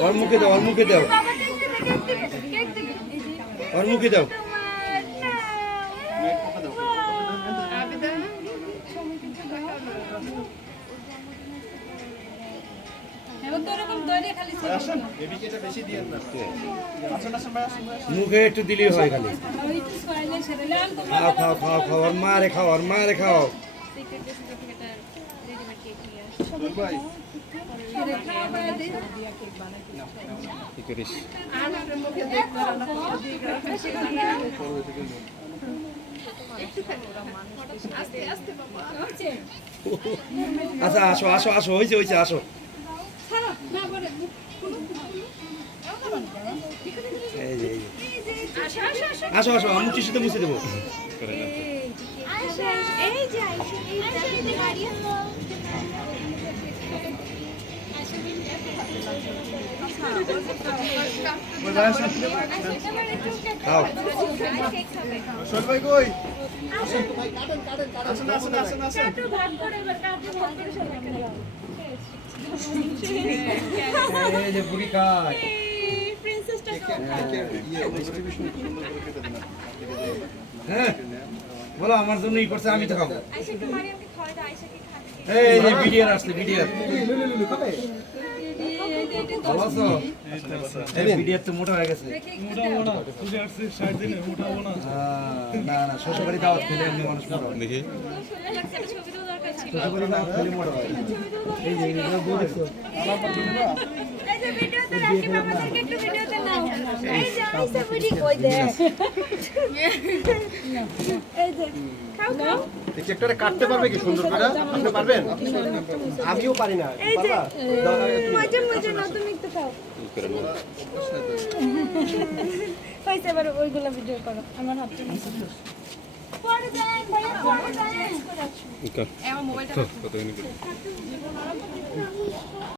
और मुखे दाओ और मुखे दाओ और मुखे दाओ मुखे একটু দিলি হয় খালি খাও খাও খাও খাও আর মারে খাও কি করিস আচ্ছা আসো আসো আসো হইছে হইছে আসো এই যে আসো আসো আমি টিস্যুতে মুছে দেবো খাও এই যে বুড়ি খায় হ্যাঁ বলো আমার জন্য ই করছে আমি তো খাবো এই যে বিডিআর আসছে বিডিআর ভালো আছো বিডিআর তো মোটা হয়ে গেছে না না শ্বশুরবাড়ি দাওয়াত খেলে এমনি মানুষ মোটা হয় দেখি শ্বশুরবাড়ি দাওয়াত খেলে মোটা হয় এই যে বউ দেখছো কাটতে পারবে কি সুন্দর করে আপনি পারবেন আমিও পারি না ওইগুলো ভিডিও করো আমার হাতে